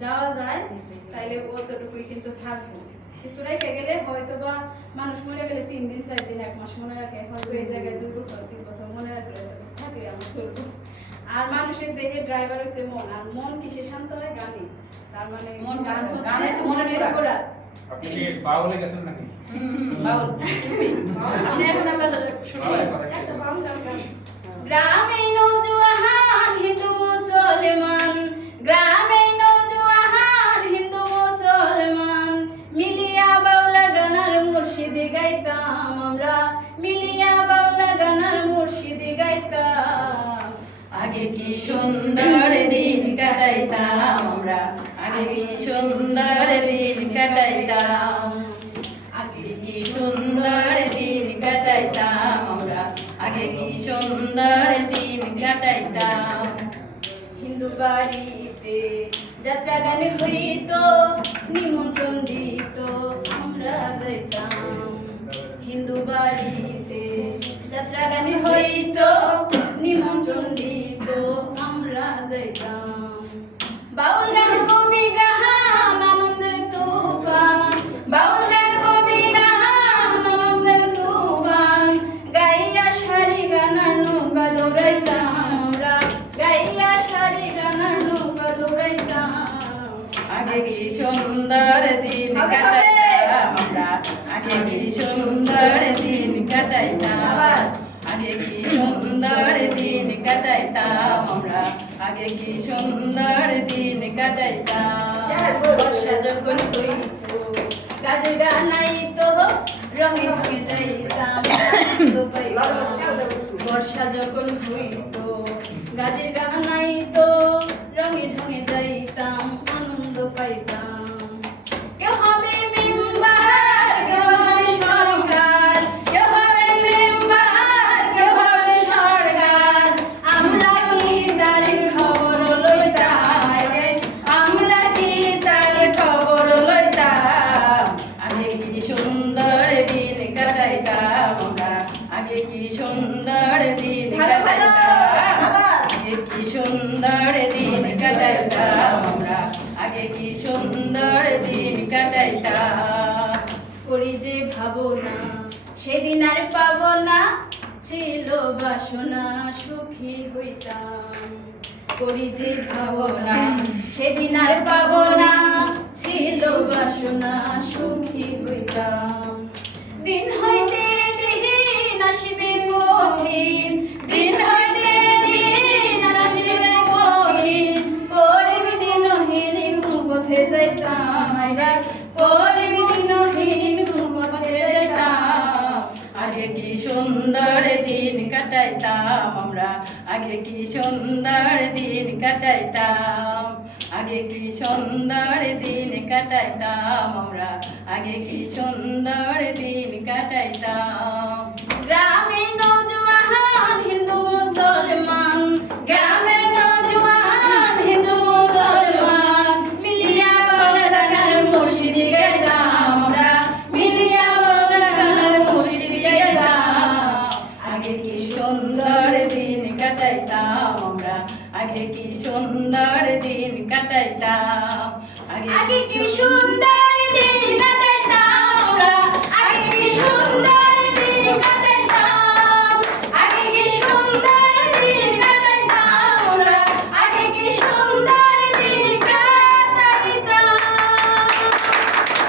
যাওয়া যায় তাইলে অতটুকুই কিন্তু থাকবো। কিছু রেখে গেলে হয়তো বা মানুষ মরে গেলে 3 দিন 4 দিন 1 মাস মনে রাখে, হয়তো এই জায়গায় 2 বছর 3 বছর মনে রাখলে থাকলে আমার চলবো। আর মানুষের দেখে ড্রাইভার হচ্ছে মন, আর মন কিসে শান্ত হয়? গানে। তার মানে গান হচ্ছে মনের ঘোড়া। আপনি কি বাউলে গেছেন নাকি? বাউল আপনি এখন আমরা শুনি একটা বাউল গান। গ্রামে নওজোয়ান হিন্দু মুসলমান, গ্রামে নওজোয়ান হিন্দু মুসলমান, মিলিয়া বাউলা গানার মুর্শিদি গাইতাম আমরা, মিলিয়া বাউলা গানার মুর্শিদি গাইতাম। আগে কি সুন্দর দিন কাটাইতাম আমরা, আগে কি সুন্দর দিন কাটাইতাম, আগে কি সুন্দর দিন কাটাইতাম আমরা, আগে কি সুন্দর দিন কাটাইতাম। হিন্দু বাড়িতে যাত্রা গান হইত, নিমন্ত্রণ দিত আমরা যাইতাম। হিন্দু বাড়িতে যাত্রা গান হইত, নিমন্ত্রণ দিত আমরা যাইতাম। বাউল গান কবি গান আনন্দের তুফান, বাউল গান কবি গান আনন্দের তুফান, গাইয়া সারি গানার নৌকা দৌড়াইতাম আমরা, গাইয়া সারি গানার নৌকা দৌড়াইতাম। আগে কি সুন্দর দিন কাটাইতাম আমরা, আগে কি সুন্দর দিন কাটাইতাম, আগে কি সুন্দর দিন কাটাইতাম আমরা, আগে কি সুন্দর দিন কাটাইতাম। বর্ষা যখন হইত কাজের গান আইত, রঙে রঙে যাইতাম আনন্দ পাইতাম। বর্ষা যখন হইত গাজের গান আইত, রঙে ঢঙে যাইতাম আনন্দ পাইতাম। কেউ হবে মেম্বার, কেউ হবে সরকার, কেউ হবে মেম্বার, কেউ হবে সরকার, আমরা কি তার খবর লইতাম রে, আমরা কি তার খবর লইতাম। আগে কি সুন্দর দিন কাটাইতাম আমরা, আগে কি সুন্দর দিন কাটাইতাম, আগে কি সুন্দর দিন কাটাইতাম আমরা, আগে কি সুন্দর দিন কাটাইতাম। করি যে ভাবনা সেদিন আর পাবো না, ছিল বাসনা সুখী হইতাম। করি যে ভাবনা সেদিন আর পাবো না, ছিল বাসনা সুখী হইতাম। দিন হইতে দিন আসিবে কঠিন, দিন হইতে দিন আসিবে কঠিন, করিবি দিনহীন কোন পথে যাইতাম আমরা, করিবি দিনহীন কোন পথে যাইতাম। আগে কি সুন্দর দিন কাটাইতাম আমরা, আগে কি সুন্দর দিন কাটাইতাম, আগে কি সুন্দর দিন কাটাইতাম আমরা, আগে কি সুন্দর দিন কাটাইতাম। গ্রামে নওজোয়ান হিন্দু মুসলমান, গ্রামে নওজোয়ান হিন্দু মুসলমান, মিলিয়া বাউলা গানার মুর্শিদি গাইতাম আমরা, মিলিয়া বাউলা গানার মুর্শিদি গাইতাম। আগে কি সুন্দর দিন কাটাইতাম আমরা, আগে কি সুন্দর দিন কাটাইতাম, আগে কি সুন্দর